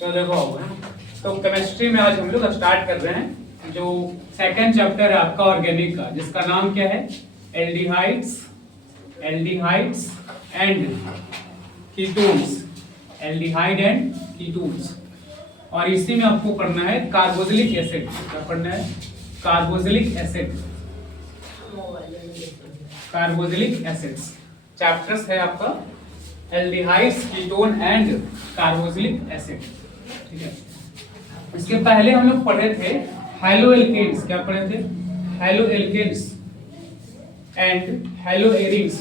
तो देखो तो केमिस्ट्री में आज हम लोग स्टार्ट कर रहे हैं जो सेकंड चैप्टर है आपका ऑर्गेनिक का, जिसका नाम क्या है, aldehydes and ketones, aldehyde and ketones. और इसी में आपको पढ़ना है कार्बोक्सिलिक एसिड। क्या पढ़ना है? Carboxylic acid, carboxylic acids chapters है आपका, aldehydes, ketone and carboxylic acid. ठीक है, इसके पहले हम लोग पढ़े थे हैलो एल्केन्स। क्या पढ़े थे? Haloalkanes and haloarenes.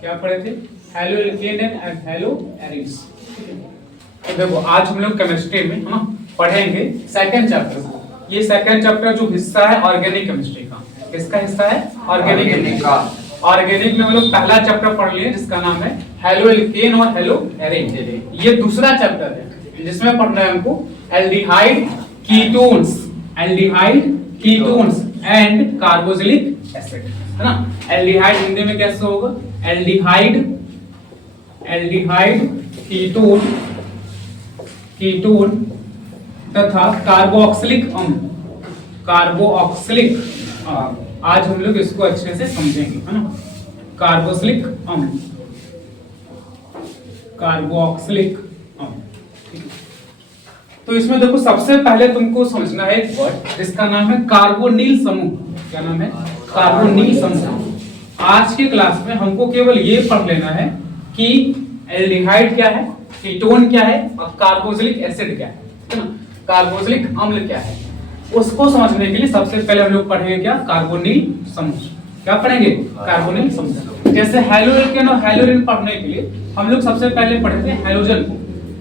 क्या पढ़े थे? Haloalkane and haloarenes. तो देखो आज हम लोग केमिस्ट्री में पढ़ेंगे सेकंड चैप्टर। ये सेकंड चैप्टर जो हिस्सा है ऑर्गेनिक केमिस्ट्री का, किसका हिस्सा है? ऑर्गेनिक का। ऑर्गेनिक में हम लोग पहला चैप्टर पढ़ लिए जिसका नाम है हैलो एल्केन और हैलो एरिन। ये दूसरा चैप्टर है जिसमें पढ़ना है हमको aldehyde ketones, and carboxylic acid, है ना। एल्डिहाइड हिंदी में कैसे होगा? एल्डिहाइड कीटोन तथा कार्बोक्सिलिक अम्ल। आज हम लोग इसको अच्छे से समझेंगे, है ना। कार्बोक्सिलिक अम्ल, तो इसमें देखो सबसे पहले तुमको समझना है एक वर्ड जिसका नाम है कार्बोनिल समूह। क्या नाम है? कार्बोनिल समूह। आज के क्लास में हमको केवल ये पढ़ लेना है कि एल्डिहाइड क्या है, कीटोन क्या है और कार्बोक्सिलिक एसिड क्या है ना, कार्बोक्सिलिक अम्ल क्या है। उसको समझने के लिए सबसे पहले हम लोग पढ़ेंगे क्या? कार्बोनिल समूह। क्या पढ़ेंगे? कार्बोनिल समूह। जैसे हैलो एल्केन और हैलो एरिन पढ़ने के लिए हम लोग सबसे पहले पढ़े थे हैलोजन को।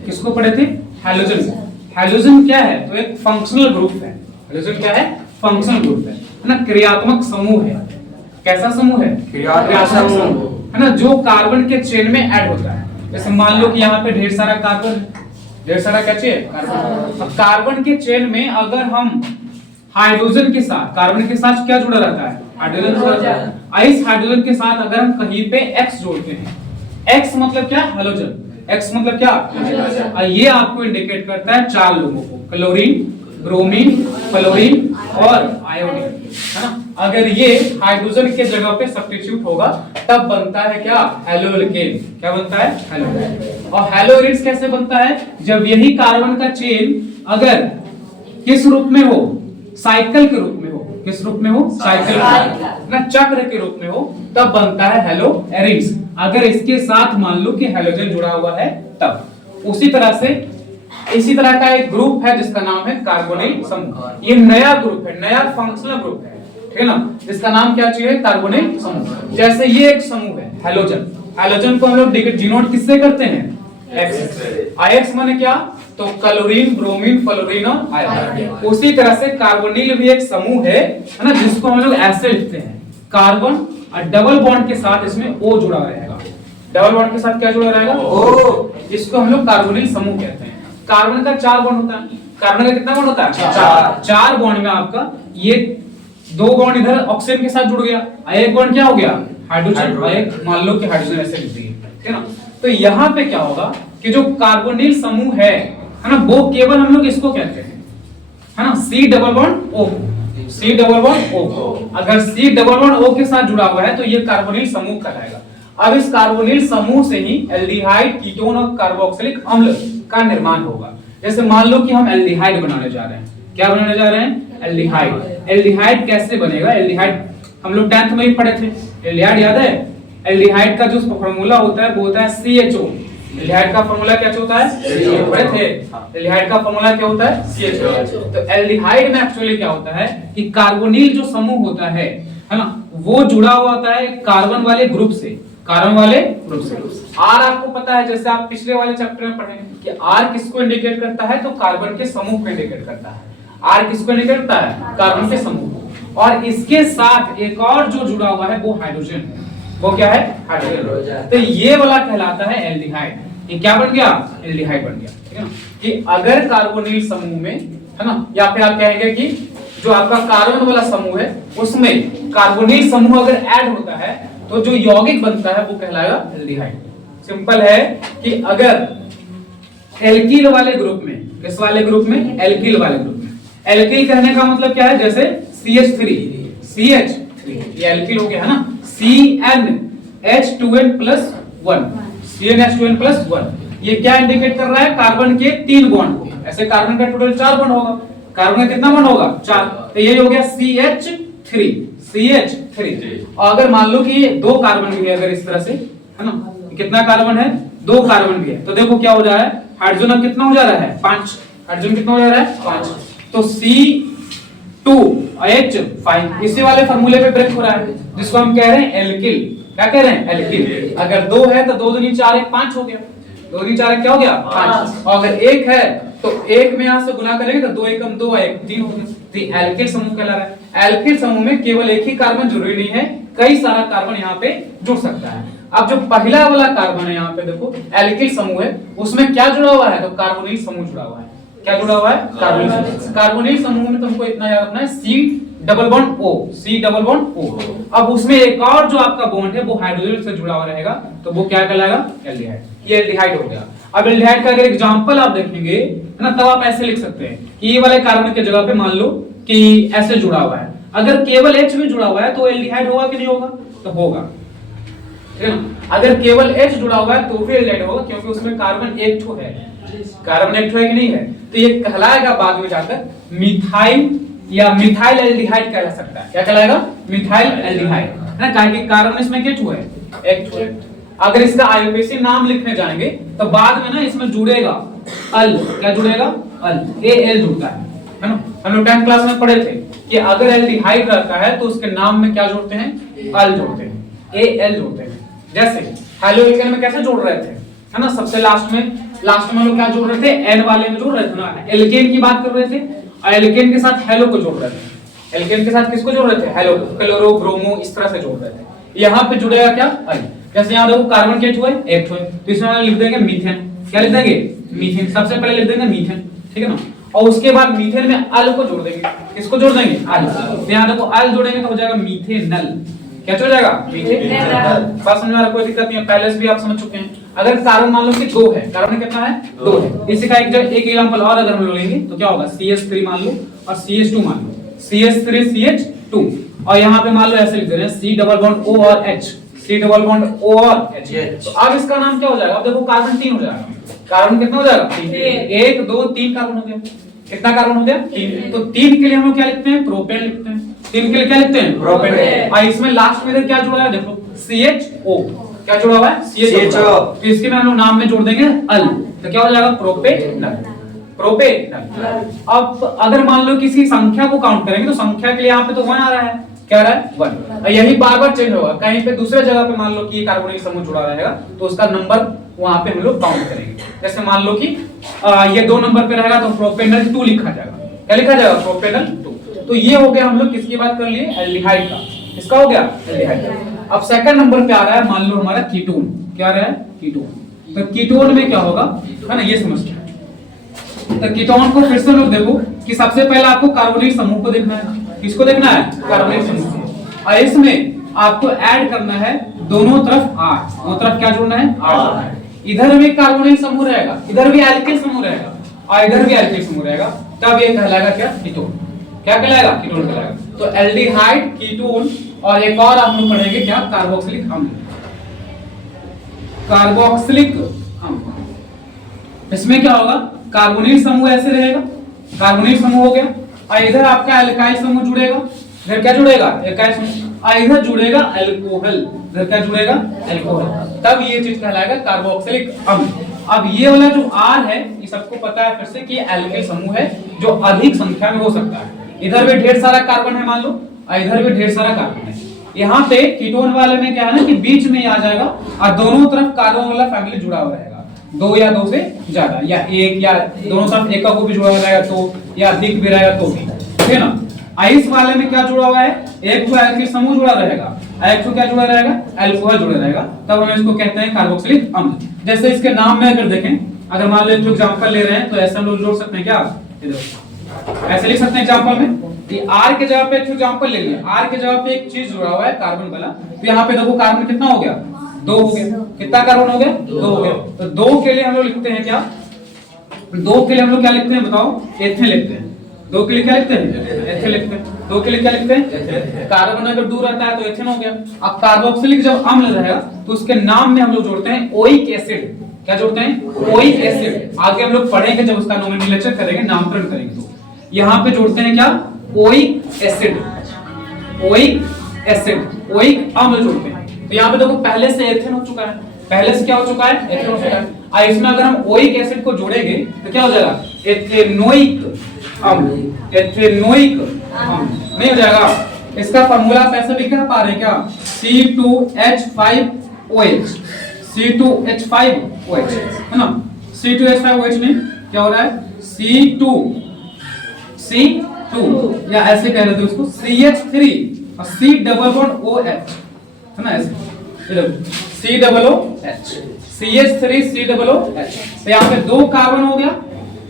किसको पढ़े थे? हैलोजन को। हैलोजन क्या है? तो एक फंक्शनल ग्रुप है। हैलोजन क्या है? फंक्शनल ग्रुप है ना, क्रियात्मक समूह है। कैसा समूह है? क्रियात्मक समूह, है ना, जो कार्बन के चेन में ऐड होता है। जैसे मान लो कि यहाँ पे ढेर सारा कार्बन, ढेर सारा क्या चाहिए? कार्बन। अब कार्बन के चेन में अगर हम हाइड्रोजन के साथ, कार्बन के साथ क्या जुड़ा रहता है? हाइड्रोजन जुड़ा रहता है। इस हाइड्रोजन के साथ अगर हम कहीं पे X जोड़ते हैं, X मतलब क्या? हैलोजन। X मतलब क्या? ये आपको इंडिकेट करता है चार लोगों को, क्लोरीन, ब्रोमीन, फ्लोरीन और आयोडीन, है ना। अगर ये हाइड्रोजन के जगह पे सब्स्टिट्यूट होगा तब बनता है क्या? Haloalkane. क्या बनता है? Haloalkane. और हैलो एरिन्स कैसे बनता है? जब यही कार्बन का चेन अगर किस रूप में हो? साइकिल के रूप में हो। किस रूप में हो? साइकिल ना, चक्र के रूप में हो, तब बनता है हैलो एरिन्स। अगर इसके साथ मान लो कि हैलोजन जुड़ा हुआ है तब। उसी तरह से इसी तरह का एक ग्रुप है जिसका नाम है कार्बोनिल समूह। ये नया ग्रुप है, नया फंक्शनल ग्रुप है, ठीक है ना, जिसका नाम क्या चाहिए? कार्बोनिल समूह। जैसे ये एक समूह है हैलोजन। हैलोजन को हम लोग डिनोट किससे करते हैं? X माने क्या? तो क्लोरीन, ब्रोमीन, फ्लोरीन और आयोडीन। उसी तरह से कार्बोनिल भी एक समूह है ना, जिसको हम लोग ऐसे लिखते हैं, कार्बन और डबल बॉन्ड के साथ इसमें O जुड़ा रहेगा। डबल बॉन्ड के साथ क्या जुड़ा रहेगा? O। इसको हम लोग कार्बोनिल समूह कहते हैं। कार्बन का 4 बॉन्ड होता है। कार्बन का कितना बॉन्ड होता है? 4 बॉन्ड में आपका ये 2 बॉन्ड इधर ऑक्सीजन के साथ जुड़ गया, एक बॉन्ड क्या हो गया? हाइड्रोजन। एक मान लो कि हाइड्रोजन ऐसे लिख दिए, ठीक है ना। तो यहाँ पे क्या होगा कि जो कार्बोनिल समूह है ना, वो केवल हम लोग इसको कहते हैं, है ना, C double bond O। C double bond O। अगर C डबल बॉन्ड O के साथ जुड़ा हुआ है तो ये कार्बोनिल समूह कहलाएगा। अब इस कार्बोनिल समूह से ही एल्डिहाइड, कीटोन और कार्बोक्सिलिक अम्ल का निर्माण होगा। जैसे मान लो कि हम एल्डिहाइड बनाने जा रहे हैं। क्या बनाने जा रहे हैं? एल्डिहाइड। एल्डिहाइड कैसे बनेगा? एल्डिहाइड हम लोग 10th में ही पढ़े थे। एल्डिहाइड याद है? एल्डिहाइड का जो फॉर्मूला होता है वो होता है CHO। एल्डिहाइड का फॉर्मूला क्या होता है? पढ़े थे। एल्डिहाइड का फॉर्मूला क्या होता है? CHO। तो एल्डिहाइड में एक्चुअली क्या होता है कि कार्बोनिल जो समूह होता है ना, वो जुड़ा हुआ होता है कार्बन वाले ग्रुप से। कार्बन वाले ग्रुप से। R आपको पता है, जैसे आप पिछले वाले चैप्टर में पढ़े कि R किसको इंडिकेट करता है? तो कार्बन के समूह को इंडिकेट करता है। R किसको इंडिकेट करता है? कार्बन के समूह। और इसके साथ एक और जो जुड़ा हुआ है वो हाइड्रोजन है। वो क्या है? हाइड्रोजन। तो ये वाला कहलाता है एल्डिहाइड। ये क्या बन गया? एल्डिहाइड बन गया, ठीक है ना। कि अगर कार्बोनिल समूह में, है ना, या फिर आप कहेंगे कि जो आपका कार्बन वाला समूह है उसमें कार्बोनिल समूह अगर ऐड होता है तो जो यौगिक बनता है वो कहलाएगा एल्डिहाइड। सिंपल है कि अगर एल्किल वाले ग्रुप में, किस वाले ग्रुप में? एल्किल वाले ग्रुप में। एल्किल कहने का मतलब क्या है? जैसे CH3, ये एल्किल हो गया है ना, CnH2n+1, CnH2n+1, ये क्या इंडिकेट कर रहा है? कार्बन के 3 बॉन्ड को। ऐसे कार्बन का टोटल 4 बॉन्ड होगा, कार्बन का कितना बॉन्ड होगा? 4, तो ये हो गया CH3। और अगर मान लो कि ये 2 कार्बन भी है, अगर इस तरह से, है ना, कितना कार्बन है? 2 कार्बन भी है, तो देखो क्या हो जा रहा है? हाइड्रोजन अब कितना हो जा रहा है? 5। हाइड्रोजन कितना हो जा रहा है? 5। तो C2H5 इसी वाले फार्मूले पे ब्रेक हो रहा है, जिसको हम कह रहे हैं एल्किल। क्या कह रहे हैं? एल्किल। अगर 2 है तो 2 दूनी 4, 1 5 हो गया। 2 दूनी 4 क्या हो गया? 5। और अगर 1 है तो 1 में यहां से गुना करेंगे तो 2 एकम 2 1 3 हो गया। तो एल्किल समूह कहला रहा है। एल्किल समूह में केवल एक ही कार्बन जरूरी नहीं है, कई सारा कार्बन यहाँ पे जुड़ सकता है। अब जो पहला वाला कार्बन है यहाँ पे देखो, एल्किल समूह है, उसमें क्या जुड़ा हुआ है? तो कार्बोनिल समूह जुड़ा हुआ है। क्या जुड़ा हुआ है? कार्बोनिल समूह। कार्बोनिल समूह में तुमको इतना याद रखना है, C डबल बॉन्ड O। अब उसमें एक और जो आपका बॉन्ड है वो हाइड्रोजन से जुड़ा हुआ रहेगा, तो वो क्या कहलाएगा? एल्डिहाइड। ये एल्डिहाइड हो गया। अब एल्डिहाइड का अगर एग्जांपल आप देखेंगे, है ना, तब आप ऐसे लिख सकते हैं कि ये वाले कार्बन के जगह पे मान लो कि ऐसे जुड़ा हुआ है। अगर केवल H में जुड़ा हुआ है तो एल्डिहाइड होगा कि नहीं होगा? तो होगा। ठीक है ना? अगर केवल H जुड़ा हुआ है तो भी एल्डिहाइड होगा, क्योंकि उसमें कार्बन एक ठो है। कार्बन एक ठो है कि नहीं है? तो ये कहलाएगा बाद में जाकर मिथाइल या मिथाइल एल्डिहाइड कहला सकता है। क्या कहलाएगा? मिथाइल एल्डिहाइड, है ना, काहे कि कार्बन इसमें क्या ठो है? एक ठो है। अगर इसका आईयूपीएसी नाम लिखने जाएंगे तो बाद में ना इसमें जुड़ेगा अल। क्या जुड़ेगा? अल। Al जुड़ता है ना। हम लोग 10th क्लास में पढ़े थे कि अगर एल्डिहाइड रहता है तो उसके नाम में क्या जोड़ते हैं? अल जोड़ते हैं, Al जोड़ते हैं। जैसे हेलोइकन में कैसे जोड़ रहे थे, है ना, सबसे लास्ट में हम लोग क्या जोड़ रहे थे? N वाले में जोड़ रहे थे ना, एल्केन की बात कर रहे थे, और एल्केन के साथ हेलो को जोड़ रहे थे। एल्केन के साथ किसको जोड़ रहे थे? हेलो, क्लोरो, ब्रोमो, इस तरह से जोड़ रहे थे। यहाँ पे जुड़ेगा क्या? अल। जैसे यहाँ देखो कार्बन के ठो है? एक ठो है, तो इसमें हम लिख देंगे मीथेन। क्या लिख देंगे? मीथेन। सबसे पहले लिख देंगे मीथेन, ठीक है ना, और उसके बाद मीथेन में अल को जोड़ देंगे। किसको जोड़ देंगे? अल। तो यहाँ देखो अल जोड़ेंगे तो हो जाएगा मीथेनल। क्या हो जाएगा? मीथेनल। बात समझ में आ रहा? कोई दिक्कत नहीं है, पहले से भी आप समझ चुके हैं। अगर कार्बन मान लो कि 2 है, कार्बन कितना है? 2 है। इसी का एक एग्जांपल और अगर हम लेंगे तो क्या होगा? CH3 मान लो और CH2 मान लो, CH3 CH2, और यहाँ पे मान लो ऐसे लिख दे रहे हैं C डबल बॉन्ड O और H, C double bond O और H। तो अब इसका नाम क्या हो जाएगा? अब देखो कार्बन 3 हो जाएगा। कार्बन कितना हो जाएगा? 3। 1 2 3 कार्बन हो गया। कितना कार्बन हो गया? 3। तो 3 के लिए हम लोग क्या लिखते हैं? प्रोपेन लिखते हैं। 3 के लिए क्या लिखते हैं? प्रोपेन। और इसमें लास्ट में क्या जुड़ा है? देखो CHO। क्या जुड़ा हुआ है? CHO। तो इसके में हम लोग नाम में जोड़ देंगे अल, तो क्या हो जाएगा? प्रोपेनल। प्रोपेनल। अब अगर मान लो किसी संख्या को काउंट करेंगे तो संख्या के लिए यहाँ पे तो 1 आ रहा है। क्या आ रहा है? 1। और यही बार बार चेंज होगा, कहीं पे दूसरे जगह पे मान लो कि कार्बोनिल समूह जुड़ा रहेगा तो उसका नंबर वहां पे हम लोग काउंट करेंगे। जैसे मान लो कि ये 2 नंबर पे रहेगा तो प्रोपेनल 2 लिखा जाएगा। क्या लिखा जाएगा? प्रोपेनल 2। तो ये हो गया हम लोग किसकी बात कर लिए? एल्डिहाइड का। इसका हो गया एल्डिहाइड। अब सेकंड नंबर पे आ रहा है मान लो हमारा कीटोन। क्या आ रहा है? कीटोन। तो कीटोन में क्या होगा, है ना, ये समझते हैं। तो कीटोन को फिर से लोग देखो कि सबसे पहले आपको कार्बोनिल समूह को देखना है। किसको देखना है? कार्बोनिल समूह। और इसमें आपको ऐड करना है दोनों तरफ R। दोनों तरफ क्या जोड़ना है? R। इधर भी कार्बोनिल समूह रहेगा, इधर भी एल्किल समूह रहेगा, और इधर भी एल्किल समूह रहेगा, तब ये कहलाएगा क्या? कीटोन। क्या कहलाएगा? कीटोन कहलाएगा। तो एल्डिहाइड, कीटोन, और एक और हम लोग पढ़ेंगे क्या? कार्बोक्सिलिक अम्ल। कार्बोक्सिलिक अम्ल, इसमें क्या होगा? कार्बोनिल समूह ऐसे रहेगा, कार्बोनिल समूह हो गया, और इधर आपका एल्काइल समूह जुड़ेगा। इधर क्या जुड़ेगा? एल्काइल समूह, और इधर जुड़ेगा अल्कोहल। इधर क्या जुड़ेगा? अल्कोहल। तब ये चीज कहलाएगा कार्बोक्सिलिक अम्ल। अब ये वाला जो R है, ये सबको पता है फिर से कि एल्किल समूह है जो अधिक संख्या में हो सकता है। इधर भी ढेर सारा कार्बन है मान लो, और इधर भी ढेर सारा कार्बन है। यहाँ पे कीटोन वाले में क्या है ना कि बीच में आ जाएगा और दोनों तरफ कार्बन वाला फैमिली जुड़ा हुआ रहेगा। 2 या 2 से ज्यादा, या 1 या दोनों तरफ एक को भी जुड़ा हुआ रहेगा तो, या अधिक भी रहेगा तो भी, ठीक है ना। आइस वाले में क्या जुड़ा हुआ है? एक तो एल्किल समूह जुड़ा रहेगा, एक तो क्या जुड़ा रहेगा? अल्कोहल जुड़ा रहेगा। तब हम इसको कहते हैं कार्बोक्सिलिक अम्ल। जैसे इसके नाम में अगर देखें, अगर मान लो एक एग्जांपल ले रहे हैं तो ऐसे हम लोग जोड़ सकते हैं क्या? ऐसे लिख सकते हैं एग्जांपल में कि R के जगह पे एक एग्जांपल ले लिया, R के जगह पे एक चीज जुड़ा हुआ है कार्बन वाला, तो यहाँ पे देखो कार्बन कितना हो गया? 2 हो गया। कितना कार्बन हो गया? 2 हो गया। तो 2 के लिए हम लोग लिखते हैं क्या? दो के लिए हम लोग क्या लिखते हैं बताओ, एथेन लिखते हैं। दो के लिए क्या लिखते हैं, एथेन लिखते हैं। दो के लिए क्या लिखते हैं, कार्बन अगर दूर रहता है तो एथेन हो गया। अब कार्बोक्सिलिक जब अम्ल रहेगा तो उसके नाम में हम लोग जोड़ते हैं ओइक एसिड। क्या जोड़ते हैं, ओइक एसिड। आगे हम लोग पढ़ेंगे जब उसका नोमेनक्लेचर करेंगे, नामकरण करेंगे, तो यहाँ पे जोड़ते हैं क्या, oic acid. Oic acid, oic अम्ल जोड़ते हैं। तो यहाँ पे देखो पहले से एथेन हो चुका है, पहले से क्या हो चुका है, एथेन हो चुका है। और इसमें अगर हम ओइक एसिड को जोड़ेंगे तो क्या हो जाएगा, एथेनोइक अम्ल। एथेनोइक अम्ल नहीं हो जाएगा। इसका फार्मूला आप ऐसे लिख पा रहे हैं क्या, C2H5OH। C2H5OH है ना, C2H5OH नहीं, क्या हो रहा है, C2 या ऐसे कह रहे थे उसको CH3 और C डबल बॉन्ड OH है ना, ऐसे C double OH, CH3 C double OH। तो यहाँ पे दो कार्बन हो गया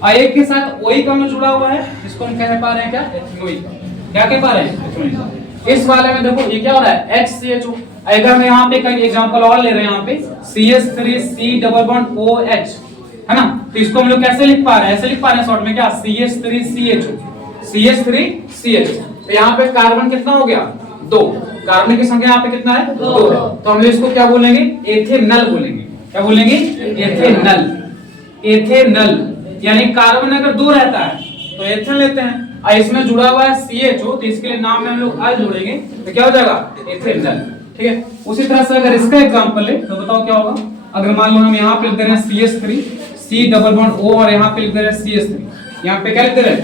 और एक के साथ ओइक अम्ल जुड़ा हुआ है, इसको हम कह पा रहे हैं क्या, एथेनोइक। क्या कह पा रहे हैं, एथेनोइक। इस वाले में देखो ये क्या हो रहा है, HCHO। अगर हम यहाँ पे कई एग्जांपल और ले रहे हैं, यहाँ पे CH3 C double bond OH है ना, तो इसको हम लोग कैसे लिख पा रहे हैं, ऐसे लिख पा रहे हैं शॉर्ट में क्या, CH3CHO, CH3CHO। तो यहाँ पे कार्बन कितना हो गया, दो। कार्बन की संख्या यहाँ पे कितना है, दो है। तो हम इसको क्या बोलेंगे, एथेनल बोलेंगे। क्या बोलेंगे, एथेनल। एथेनल यानी कार्बन अगर दो रहता है तो एथेन लेते हैं, और इसमें जुड़ा हुआ है CHO, तो इसके लिए नाम में हम लोग अल जोड़ेंगे तो क्या हो जाएगा, एथेनल। ठीक है। उसी तरह से अगर इसका एग्जांपल ले तो बताओ क्या होगा। अगर मान लो हम यहाँ पे लिख दे रहे हैं CH3 C double bond O और यहाँ पे लिख दे रहे हैं CH3, यहाँ पे क्या लिख दे रहे हैं,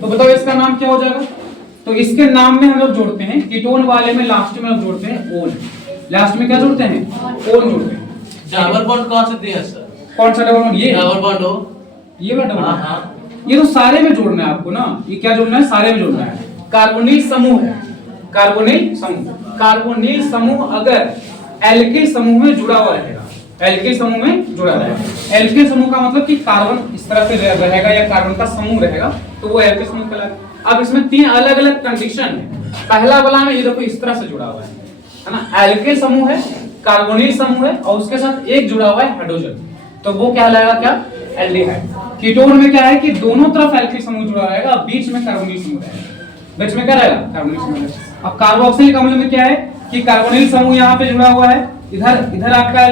तो बताओ इसका नाम क्या हो जाएगा। तो इसके नाम में हम लोग जोड़ते हैं, कीटोन वाले में लास्ट में हम जोड़ते हैं ओन। लास्ट में क्या जोड़ते हैं, ओन जोड़ते हैं। डबल बॉन्ड कौन सा दिया सर, कौन सा डबल बॉन्ड, ये डबल बॉन्ड हो, ये वाला डबल बॉन्ड। हाँ। ये तो सारे में जोड़ना है आपको ना, ये क्या जोड़ना है, सारे में जोड़ना है। कार्बोनिल समूह है, कार्बोनिल समूह। कार्बोनिल समूह अगर एल्किल समूह में जुड़ा हुआ रहेगा, एल्किल समूह में जुड़ा रहेगा। एल्किल समूह का मतलब कि कार्बन इस तरह से रहेगा या कार्बन का समूह रहेगा, तो वो एल्किल समूह कहलाएगा। अब इसमें तीन अलग अलग कंडीशन है। पहला वाला में ये देखो इस तरह से जुड़ा हुआ है ना, एल्किल समूह है, कार्बोनिल समूह है और उसके साथ एक जुड़ा हुआ है हाइड्रोजन, तो वो कहलाएगा क्या, एल्डिहाइड। कीटोन में क्या है कि दोनों तरफ एल्किल समूह जुड़ा रहेगा, बीच में कार्बोनिल समूह रहेगा। बीच में क्या रहेगा, कार्बोनिल समूह रहेगा। अब कार्बोक्सिलिक अम्ल में क्या है कि कार्बोनिल समूह यहाँ पे जुड़ा हुआ है, इधर आपका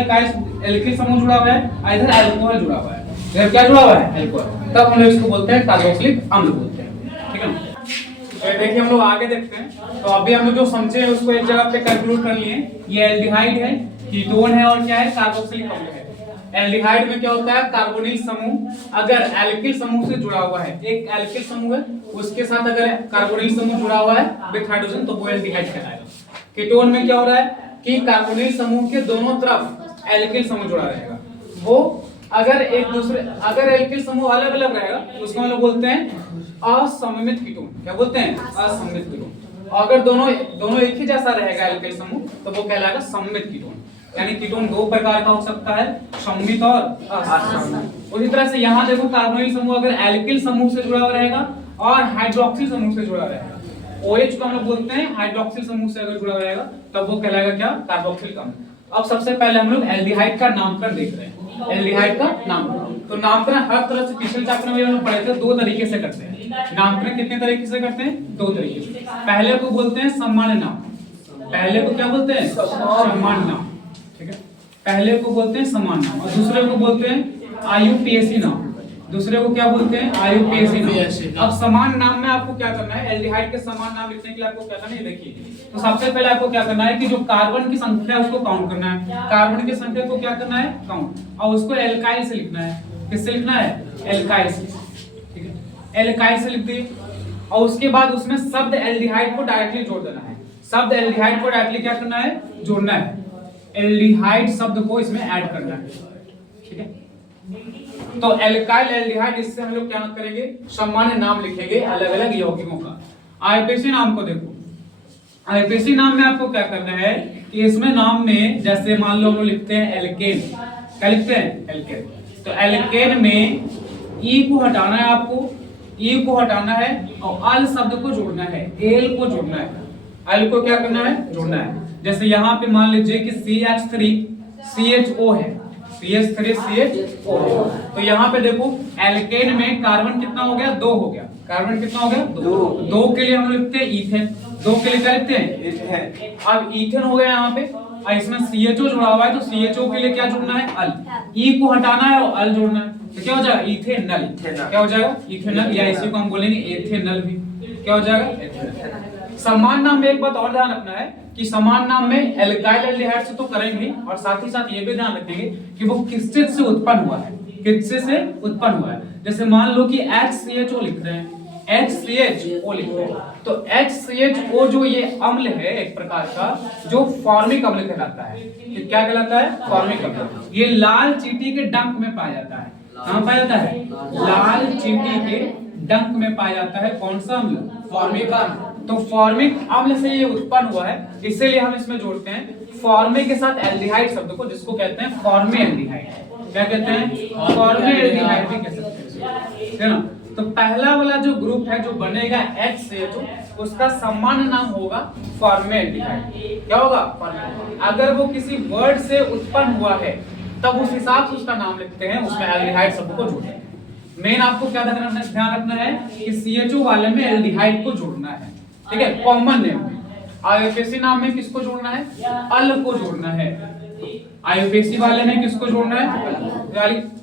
एल्किल समूह जुड़ा हुआ है और इधर अल्कोहल जुड़ा हुआ है। इधर क्या जुड़ा हुआ है, अल्कोहल, तब हम लोग इसको बोलते हैं कार्बोक्सिलिक अम्ल बोलते हैं। ठीक है ना। तो देखिए हम लोग आगे देखते हैं। तो अभी हम लोग जो समझे हैं उसको एक जगह पे कैलकुलेट कर लिए। ये एल्डिहाइड है, कीटोन है और क्या है, कार्बोक्सिलिक अम्ल है। एल्डिहाइड में क्या होता है, कार्बोनिल समूह अगर एल्किल समूह से जुड़ा हुआ है, एक एल्किल समूह है उसके साथ अगर कार्बोनिल समूह जुड़ा हुआ है विद हाइड्रोजन, तो वो एल्डिहाइड कहलाएगा। कीटोन में क्या हो रहा है कि कार्बोनिल समूह के दोनों तरफ एल्किल समूह जुड़ा रहेगा। वो अगर एक दूसरे, अगर एल्किल समूह अलग अलग रहेगा तो उसको हम लोग बोलते हैं असममित कीटोन। क्या बोलते हैं, असममित कीटोन। और अगर दोनों एक ही जैसा रहेगा एल्किल समूह तो वो कहलाएगा सममित कीटोन। यानी कीटोन दो प्रकार का हो सकता है, सममित और असममित। उसी तरह से यहाँ देखो कार्बोनिल समूह अगर एल्किल समूह से जुड़ा हुआ रहेगा और हाइड्रोक्सिल समूह से जुड़ा रहेगा, OH को हम लोग बोलते हैं हाइड्रोक्सिल समूह से अगर जुड़ा रहेगा तब वो कहलाएगा क्या, कार्बोक्सिलिक अम्ल। अब सबसे पहले हम लोग एल्डिहाइड का नामकरण देख रहे हैं। एल्डिहाइड का नामकरण, तो नामकरण हर तरह से पिछले चैप्टर में हम लोग पढ़े थे, दो तरीके से करते हैं। नामकरण कितने तरीके से करते हैं, दो तरीके से। पहले को बोलते हैं सामान्य नाम, पहले को क्या बोलते हैं, सामान्य नाम। ठीक है, पहले को बोलते हैं सामान्य नाम और दूसरे को बोलते हैं IUPAC नाम। दूसरे को क्या बोलते हैं, IUPAC नाम। अब समान नाम में आपको क्या करना है, एल्डिहाइड के समान नाम लिखने के लिए आपको क्या करना है, देखिए। तो सबसे पहले आपको क्या करना है कि जो कार्बन की संख्या है उसको काउंट करना है। कार्बन की संख्या को क्या करना है, काउंट, और उसको एल्काइल से लिखना है। किससे लिखना है, एल्काइल से। ठीक है, एल्काइल से लिख दिए और उसके बाद उसमें शब्द एल्डिहाइड को डायरेक्टली जोड़ देना है। शब्द एल्डिहाइड को डायरेक्टली क्या करना है, जोड़ना है। एल्डिहाइड शब्द को इसमें ऐड करना है। ठीक है, तो एल्काइल एल्डिहाइड, इससे हम लोग क्या करेंगे, सामान्य नाम लिखेंगे अलग अलग यौगिकों का। IUPAC नाम को देखो, IUPAC नाम में आपको क्या करना है कि इसमें नाम में जैसे मान लो हम लोग लिखते हैं एल्केन, क्या लिखते हैं, एल्केन। तो एल्केन में ई को हटाना है, आपको ई को हटाना है और अल शब्द को जोड़ना है, एल को जोड़ना है। अल को क्या करना है, जोड़ना है। जैसे यहाँ पे मान लीजिए कि CH3 CHO है, CH3CH4। तो यहाँ पे देखो एल्केन में कार्बन कितना हो गया, 2 हो गया। कार्बन कितना हो गया, 2 के लिए हम लिखते हैं इथेन, 2 के लिए क्या लिखते हैं। अब इथेन हो गया यहाँ पे, और इसमें CHO जुड़ा हुआ है, तो CHO के लिए क्या जुड़ना है, अल। ई को हटाना है और अल जोड़ना है, तो क्या हो जाएगा, इथेनल। क्या हो जाएगा, इथेनल, या इसी को हम बोलेंगे एथेनल भी। क्या हो जाएगा, एथेनल। समान नाम में एक बात और ध्यान रखना है कि समान नाम में एल्काइल एल्डिहाइड से तो करेंगे, और साथ ही साथ ये भी ध्यान रखेंगे कि वो किस चीज से उत्पन्न हुआ है, किससे से उत्पन्न हुआ है। जैसे मान लो कि HCHO लिख रहे हैं, HCHO लिख रहे हैं, तो HCHO जो ये अम्ल है एक प्रकार का, जो फॉर्मिक अम्ल कहलाता है। ये क्या कहलाता है, फॉर्मिक अम्ल। ये लाल चींटी के डंक में पाया जाता है। कहाँ पाया जाता है, लाल चींटी के डंक में पाया जाता है। कौन सा अम्ल, फॉर्मिक अम्ल। तो फॉर्मिक अम्ल से ये उत्पन्न हुआ है, इसीलिए हम इसमें जोड़ते हैं फॉर्मिक के साथ एल्डिहाइड शब्द को, जिसको कहते हैं फॉर्मेल्डिहाइड। क्या कहते हैं, फॉर्मेल्डिहाइड भी कह सकते हैं, है ना। तो पहला वाला जो ग्रुप है जो बनेगा HCHO, उसका सामान्य नाम होगा फॉर्मेल्डिहाइड। क्या होगा, फॉर्मेल्डिहाइड। अगर वो किसी वर्ड से उत्पन्न हुआ है तब उस हिसाब से उसका नाम लिखते हैं, उसमें एल्डिहाइड शब्द को जोड़ते हैं। मेन आपको क्या ध्यान रखना है कि CHO वाले में एल्डिहाइड को जोड़ना है, ठीक है, कॉमन नेम में। आईयूपीएसी नाम में किसको जोड़ना है, अल को जोड़ना है। आईयूपीएसी वाले में किसको जोड़ना है,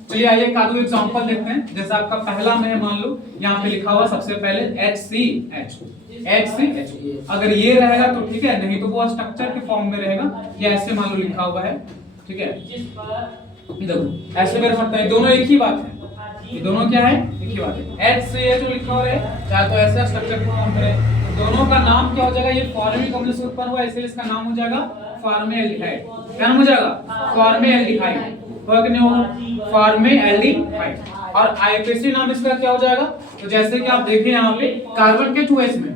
चलिए आइए एक आदो एग्जांपल देखते हैं। जैसे आपका पहला में मान लो यहाँ पे लिखा हुआ सबसे पहले HCHO। अगर ये रहेगा तो ठीक है, नहीं तो वो स्ट्रक्चर के फॉर्म में रहेगा, ये ऐसे मान लो लिखा हुआ है, ठीक है। देखो ऐसे कर सकता है, दोनों एक ही बात है, ये दोनों क्या है, एक ही बात है। HCHO लिखा हुआ है, चाहे तो ऐसे स्ट्रक्चर के फॉर्म में रहे, दोनों का नाम क्या हो जाएगा, ये फॉर्मिक अम्ल से उत्पन्न हुआ है, इसलिए इसका नाम हो जाएगा फॉर्मेल्डिहाइड। क्या नाम हो जाएगा, फॉर्मेल्डिहाइड। तो नहीं होगा, फॉर्मेल्डिहाइड। और आईयूपीएसी नाम इसका क्या हो जाएगा, तो जैसे कि आप देखें यहाँ पे कार्बन के 2 है इसमें,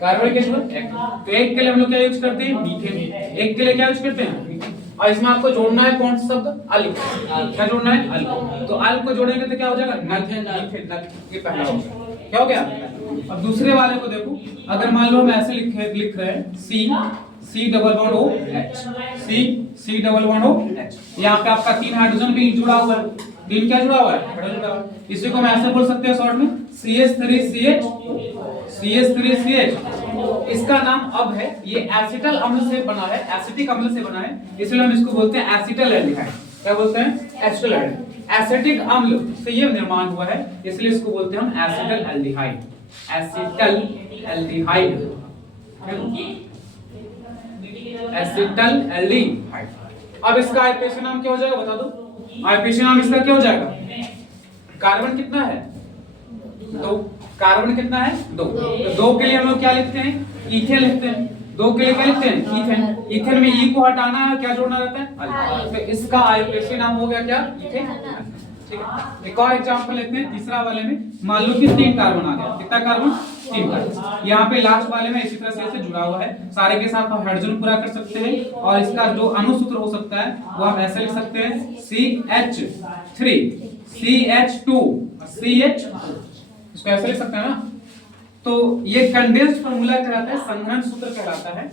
कार्बन के 2 एक, तो एक के लिए हम लोग क्या यूज करते हैं, मीथेन। एक के लिए क्या यूज करते हैं, और इसमें आपको जोड़ना है कौन सा शब्द, अल। क्या जोड़ना है, अल। तो अल को जोड़ेंगे तो क्या हो जाएगा, नल। ये पहला हो गया, क्या हो गया। अब दूसरे वाले को देखो, अगर मान लो हम ऐसे लिख रहे हैं C double bond OH, C double bond OH, यहाँ पे आपका 3 हाइड्रोजन भी जुड़ा हुआ है, 3 क्या जुड़ा हुआ है, हाइड्रोजन जुड़ा हुआ है। इसी को हम ऐसे बोल सकते हैं शॉर्ट में CH3CH। इसका नाम अब है, ये एसिटल अम्ल से बना है, एसिटिक अम्ल से बना है, इसलिए हम इसको बोलते हैं एसिटल एल्डिहाइड। क्या बोलते हैं, एसिटल एल्डिहाइड। एसिटिक अम्ल से ये निर्माण हुआ है, इसलिए इसको बोलते हैं हम acetaldehyde. Acetaldehyde, acetaldehyde. अब इसका आईयूपीएसी नाम क्या हो जाएगा, बता दो। आईयूपीएसी नाम इसका क्या हो जाएगा, कार्बन कितना है, 2। कार्बन कितना है, 2। तो 2 के लिए हम लोग क्या लिखते हैं, इथेन लिखते हैं। 2 के लिए क्या लिखते हैं, इथेन। इथेन में ई को हटाना है, क्या जोड़ना रहता है, अल। तो इसका आईयूपीएसी नाम हो गया क्या, इथेन। ठीक है, एक और एग्जांपल लेते हैं, तीसरा वाले में मान लो कि 3 कार्बन आ गया। कितना कार्बन, 3 कार्बन। यहाँ पे लास्ट वाले में इसी तरह से जुड़ा हुआ है, सारे के साथ हम हाइड्रोजन पूरा कर सकते हैं, और इसका जो अनुसूत्र हो सकता है वो हम ऐसे लिख सकते हैं CH3 CH2 CH, इसको ऐसे लिख सकते हैं ना। तो ये कंडेंस्ड फार्मूला कहलाता है, संघनन सूत्र कहलाता है।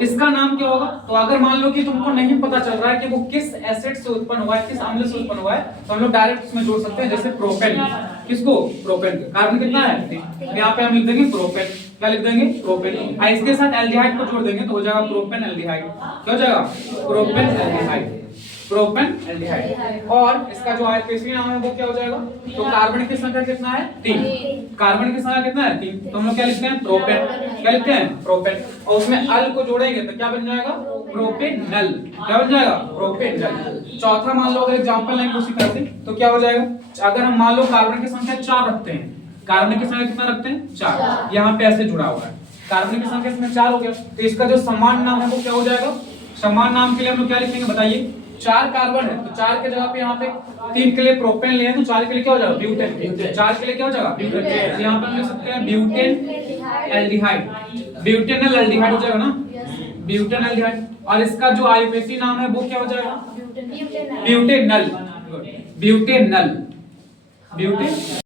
इसका नाम क्या होगा, तो अगर मान लो कि तुमको नहीं पता चल रहा है कि वो किस एसिड से उत्पन्न हुआ है, किस अम्ल से उत्पन्न हुआ है, तो हम लोग डायरेक्ट इसमें जोड़ सकते हैं, जैसे प्रोपेन। किसको, प्रोपेन। कार्बन कितना है, यहाँ पे हम लिख देंगे प्रोपेन। क्या लिख देंगे, प्रोपेन। और इसके साथ एल्डिहाइड को जोड़ देंगे तो हो जाएगा प्रोपेन एल्डिहाइड। क्या हो जाएगा, प्रोपेन एल्डिहाइड, प्रोपेन एल्डिहाइड। और इसका जो आईयूपीएसी नाम है वो क्या हो जाएगा, तो कार्बन की संख्या कितना है, 3। कार्बन की संख्या कितना है, 3, तो हम लोग क्या लिखते हैं, प्रोपेन। क्या लिखते हैं, प्रोपेन। और उसमें अल को जोड़ेंगे तो क्या बन जाएगा, प्रोपेनल। क्या बन जाएगा, प्रोपेनल। चौथा मान लो अगर एग्जांपल लेंगे उसी तरह से, तो क्या हो जाएगा, अगर हम मान लो कार्बन की संख्या 4 रखते हैं, कार्बन की संख्या कितना रखते हैं, 4, यहाँ पे ऐसे जुड़ा हुआ है, कार्बन की संख्या इसमें 4 हो गया, तो इसका जो समान नाम है वो क्या हो जाएगा। समान नाम के लिए हम लोग क्या लिखेंगे, बताइए। 4 कार्बन है तो 4 के जगह पे यहाँ पे 3 के लिए प्रोपेन लिए तो 4 के लिए क्या हो जाएगा, ब्यूटेन। 4 के लिए क्या हो जाएगा, ब्यूटेन। यहाँ पे हम लिख सकते हैं ब्यूटेन एल्डिहाइड, ब्यूटेनल एल्डिहाइड हो जाएगा ना, ब्यूटेन एल्डिहाइड। और इसका जो आईयूपीएसी नाम है वो क्या हो जाएगा, ब्यूटेनल, ब्यूटेनल, ब्यूटेन।